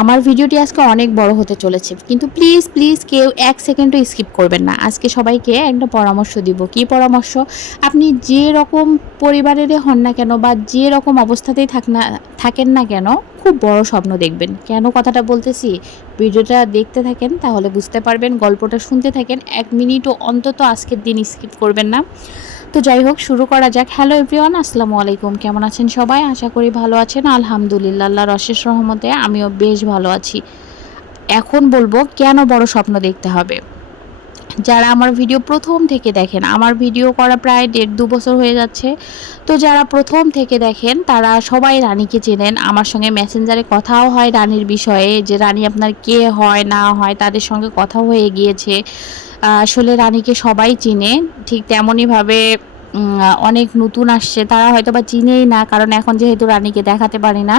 আমার ভিডিওটি আজকে অনেক বড় হতে চলেছে, কিন্তু প্লিজ প্লিজ কেউ এক সেকেন্ডও স্কিপ করবেন না। আজকে সবাইকে একটা পরামর্শ দিব। কি পরামর্শ? আপনি যে রকম পরিবারের হন না কেন বা যে রকম অবস্থাতেই থাক না, থাকেন না কেন, খুব বড় স্বপ্ন দেখবেন। কেন কথাটা বলতেছি? ভিডিওটা দেখতে থাকেন, তাহলে বুঝতে পারবেন, গল্পটা শুনতে থাকেন, এক মিনিটও অন্তত আজকের দিন স্কিপ করবেন না। তো যাই হোক, শুরু করা যাক। হ্যালো এভরিওয়ান আসসালামু আলাইকুম। কেমন আছেন সবাই? আশা করি ভালো আছেন। আলহামদুলিল্লাহ, আল্লাহর অশেষ রহমতে আমিও বেশ ভালো আছি। এখন বলব, কেন বড় স্বপ্ন দেখতে হবে? যারা আমার ভিডিও প্রথম থেকে দেখেন, আমার ভিডিও করা প্রায় দেড় দু বছর হয়ে যাচ্ছে। তো যারা প্রথম থেকে দেখেন, তারা সবাই রানীকে চেনেন। আমার সঙ্গে মেসেঞ্জারে কথাও হয় রানীর বিষয়ে, যে রানী আপনার কে হয়, না হয়, তাদের সঙ্গে কথা হয়ে গিয়েছে। আসলে রানীকে সবাই চিনে, ঠিক তেমনইভাবে অনেক নতুন আসছে। তারা হয়তো বা চিনেই না, কারণ এখন যেহেতু রানীকে দেখাতে পারি না।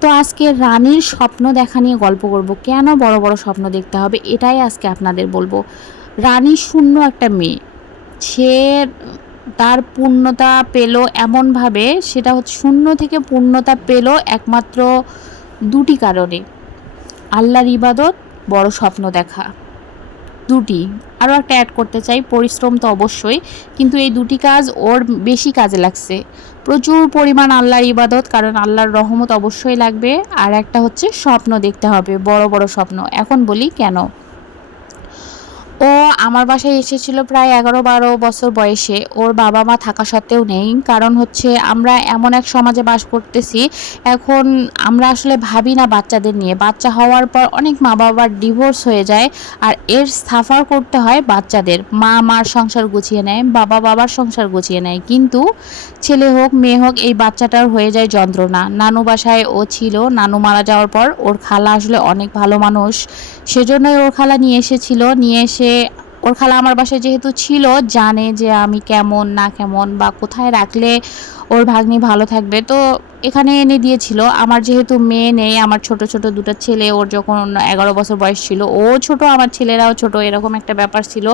তো আজকে রানীর স্বপ্ন দেখা নিয়ে গল্প করব। কেন বড় বড় স্বপ্ন দেখতে হবে? এটাই আজকে আপনাদের বলব। রানী শূন্য একটা মেয়ে। সে তার পূর্ণতা পেল এমনভাবে, সেটা হচ্ছে শূন্য থেকে পূর্ণতা পেল একমাত্র দুটি কারণে। আল্লাহর ইবাদত, বড় স্বপ্ন দেখা। দুটি। আরও একটা অ্যাড করতে চাই, পরিশ্রম তো অবশ্যই, কিন্তু এই দুটি কাজ ওর বেশি কাজে লাগছে। প্রচুর পরিমাণ আল্লাহর ইবাদত, কারণ আল্লাহর রহমত অবশ্যই লাগবে। আর একটা হচ্ছে স্বপ্ন দেখতে হবে, বড় বড় স্বপ্ন। এখন বলি কেন? আমার বাসায় এসেছিল প্রায় এগারো বারো বছর বয়সে। ওর বাবা মা থাকা সত্ত্বেও নেই। কারণ হচ্ছে আমরা এমন এক সমাজে বাস করতেছি। এখন আমরা আসলে ভাবি না বাচ্চাদের নিয়ে। বাচ্চা হওয়ার পর অনেক মা বাবার ডিভোর্স হয়ে যায় আর এর সাফার করতে হয় বাচ্চাদের। মা মার সংসার গুছিয়ে নেয়, বাবা বাবার সংসার গুছিয়ে নেয়। কিন্তু ছেলে হোক, মেয়ে হোক, এই বাচ্চাটার হয়ে যায় যন্ত্রণা। নানু বাসায় ও ছিল। নানু মারা যাওয়ার পর ওর খালা আসলে অনেক ভালো মানুষ। সেজন্যই ওর খালা নিয়ে এসেছিল। নিয়ে এসে ওর খালা আমার বাসায় যেহেতু ছিল, জানে যে আমি কেমন, না কেমন, বা কোথায় রাখলে ওর ভাগ্নি ভালো থাকবে। তো এখানে এনে দিয়েছিল। আমার যেহেতু মেয়ে নেই, আমার ছোট ছোট দুটো ছেলে, ওর যখন এগারো বছর বয়স ছিল, ও ছোট, আমার ছেলেরাও ছোট, এরকম একটা ব্যাপার ছিল।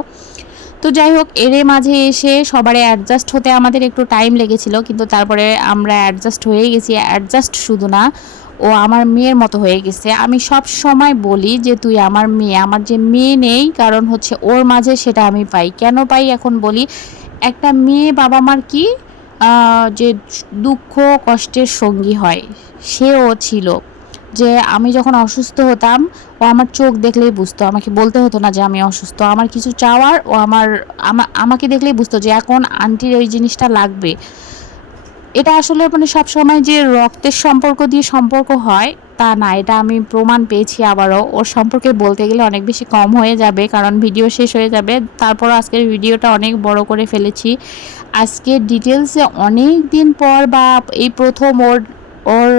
তো যাই হোক এর মাঝে এসে সবারে অ্যাডজাস্ট হতে আমাদের একটু টাইম লেগেছিল, কিন্তু তারপরে আমরা অ্যাডজাস্ট হয়ে গেছি। অ্যাডজাস্ট শুধু না ও আমার মেয়ের মতো হয়ে গেছে। আমি সব সময় বলি যে, তুই আমার মেয়ে, আমার যে মেয়ে নেই, কারণ হচ্ছে ওর মাঝে সেটা আমি পাই। কেন পাই? এখন বলি, একটা মেয়ে বাবা মার কি যে দুঃখ, কষ্টের সঙ্গী হয়। সেও ছিল যে, আমি যখন অসুস্থ হতাম, ও আমার চোখ দেখলেই বুঝতো। আমাকে বলতে হতো না যে, আমি অসুস্থ। আমার কিছু চাওয়ার, ও আমার আমাকে দেখলেই বুঝতো যে, এখন আন্টির ওই জিনিসটা লাগবে। এটা আসলে মানে সব সময় যে রক্তের সম্পর্ক দিয়ে সম্পর্ক হয়, তা না। এটা আমি প্রমাণ পেয়েছি আবারও। ওর সম্পর্কে বলতে গেলে অনেক বেশি কম হয়ে যাবে, কারণ ভিডিও শেষ হয়ে যাবে। তারপর আজকের ভিডিওটা অনেক বড় করে ফেলেছি। আজকে ডিটেলসে অনেক দিন পর বা এই প্রথম ওর ওর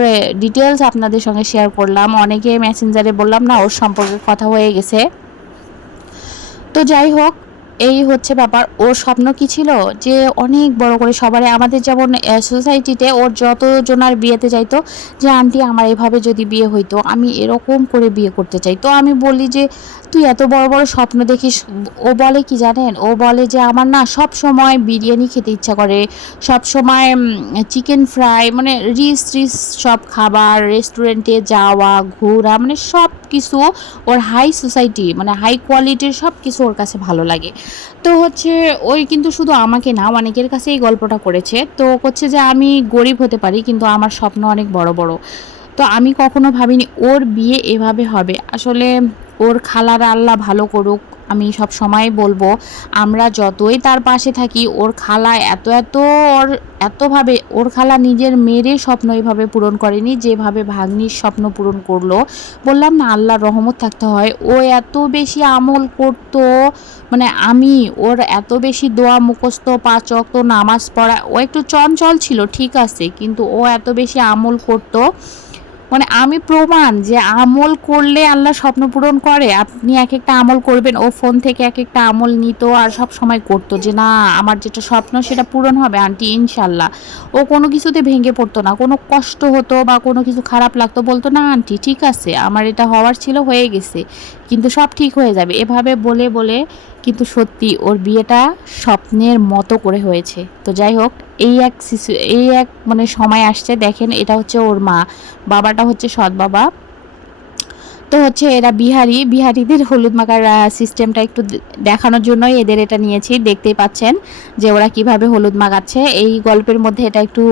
ডিটেলস আপনাদের সঙ্গে শেয়ার করলাম। অনেকে মেসেঞ্জারে বললাম, না, ওর সম্পর্কে কথা হয়ে গেছে। তো যাই হোক এই হচ্ছে ব্যাপার। ওর স্বপ্ন কি ছিল? যে অনেক বড় করে সবারই আমাদের যেমন সোসাইটিতে ওর যতজনার বিয়েতে যাইতো, যে আন্টি, আমার এভাবে যদি বিয়ে হইতো, আমি এরকম করে বিয়ে করতে চাই। তো আমি বলি যে, তুই এত বড় বড় স্বপ্ন দেখিস, ও বলে কি জানেন? ও বলে যে, আমার না সব সময় বিরিয়ানি খেতে ইচ্ছা করে। সব সময় চিকেন ফ্রাই মানে রিচ রিচ সব খাবার রেস্টুরেন্টে যাওয়া, ঘোরা মানে সব কিছু ওর হাই সোসাইটি মানে হাই কোয়ালিটির সব কিছু ওর কাছে ভালো লাগে। তো হচ্ছে ওই কিন্তু শুধু আমাকে না, অনেকের কাছে এই গল্পটা করেছে। তো হচ্ছে যে আমি গরিব হতে পারি, কিন্তু আমার স্বপ্ন অনেক বড় বড়। তো আমি কখনো ভাবিনি ওর বিয়ে এভাবে হবে। আসলে ওর খালারা আল্লাহ ভালো করুক আমি সব সময় বলব, আমরা যতই তার পাশে থাকি, ওর খালা এত এত ওর, এতভাবে, ওর খালা নিজের মেয়েরই স্বপ্ন এইভাবে পূরণ করেনি, যেভাবে ভাগ্নির স্বপ্ন পূরণ করল। বললাম, না, আল্লাহর রহমত থাকতে হয়। ও এত বেশি আমল করতো মানে আমি, ওর এত বেশি দোয়া মুখস্থ, পাঁচ অক্ত নামাজ পড়া, ও একটু চঞ্চল ছিল, ঠিক আছে, কিন্তু ও এত বেশি আমল করতো মানে আমি প্রমাণ যে আমল করলে আল্লাহ স্বপ্ন পূরণ করে। আপনি এক একটা আমল করবেন, ও ফোন থেকে এক একটা আমল নিত আর সব সময় করতো যে, না, আমার যেটা স্বপ্ন সেটা পূরণ হবে আন্টি ইনশাল্লাহ ও কোনো কিছুতে ভেঙে পড়তো না, কোনো কষ্ট হতো বা কোনো কিছু খারাপ লাগতো বলতো, না, আন্টি, ঠিক আছে, আমার এটা হওয়ার ছিল, হয়ে গেছে, কিন্তু সব ঠিক হয়ে যাবে। এভাবে বলে বলে কিন্তু সত্যি ওর বিয়েটা স্বপ্নের মতো করে হয়েছে। তো যাই হোক এই এক শিশু এই এক মানে সময় আসছে, দেখেন এটা হচ্ছে ওর মা, বাবাটা হচ্ছে সৎ বাবা। তো হচ্ছে এরা বিহারি, বিহারিদের হলুদ মাখার সিস্টেমটা একটু দেখানোর জন্যই এদের এটা নিয়েছি। দেখতেই পাচ্ছেন যে ওরা কীভাবে হলুদ মাখাচ্ছে। এই গল্পের মধ্যে এটা একটু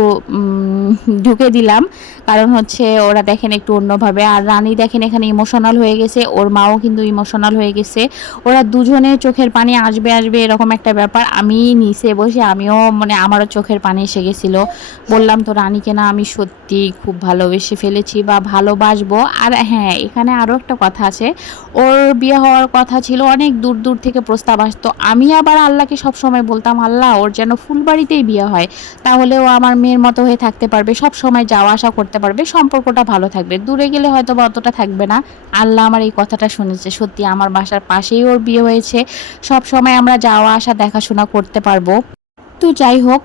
ঢুকে দিলাম। কারণ হচ্ছে ওরা দেখেন একটু অন্যভাবে। আর রানী দেখেন এখানে ইমোশনাল হয়ে গেছে, ওর মাও কিন্তু ইমোশনাল হয়ে গেছে। ওরা দুজনে চোখের পানি আসবে আসবে এরকম একটা ব্যাপার। আমি নিচে বসে আমিও মানে আমারও চোখের পানি এসে গেছিল। বললাম, তো রানীকে না আমি সত্যি খুব ভালোবেসে ফেলেছি বা ভালোবাসবো। আর হ্যাঁ এখানে আরও একটা কথা আছে। ওর বিয়ে হওয়ার কথা ছিল, অনেক দূর দূর থেকে প্রস্তাব আসতো। আমি আবার আল্লাহকে সব সময় বলতাম, আল্লাহ, ওর যেন ফুলবাড়িতেই বিয়ে হয়। তাহলে ও আমার মেয়ের মতো হয়ে থাকতে পারবে। সব সময় যাওয়া আসা করতে পারবে, সম্পর্কটা ভালো থাকবে। দূরে গেলে হয়তো বা অতটা থাকবে না। আল্লাহ আমার এই কথাটা শুনেছে। সত্যি আমার বাসার পাশেই ওর বিয়ে হয়েছে। সব সময় আমরা যাওয়া আসা, দেখাশোনা করতে পারব। তো যাই হোক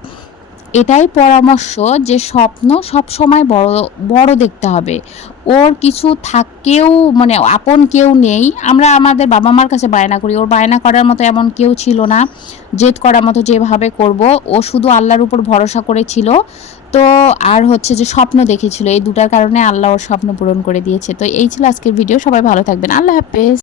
এটাই পরামর্শ যে স্বপ্ন সব সময় বড় বড় দেখতে হবে। ওর কিছু থাকেও মানে আপন কেউ নেই। আমরা আমাদের বাবা মার কাছে বায়না করি। ওর বায়না করার মতো এমন কেউ ছিল না। জেদ করার মতো যেভাবে করব, ও শুধু আল্লাহর উপর ভরসা করেছিল তো আর হচ্ছে যে স্বপ্ন দেখেছিল। এই দুটার কারণে আল্লাহ ওর স্বপ্ন পূরণ করে দিয়েছে। তো এই ছিল আজকের ভিডিও। সবাই ভালো থাকবেন। আল্লাহ হাফেজ।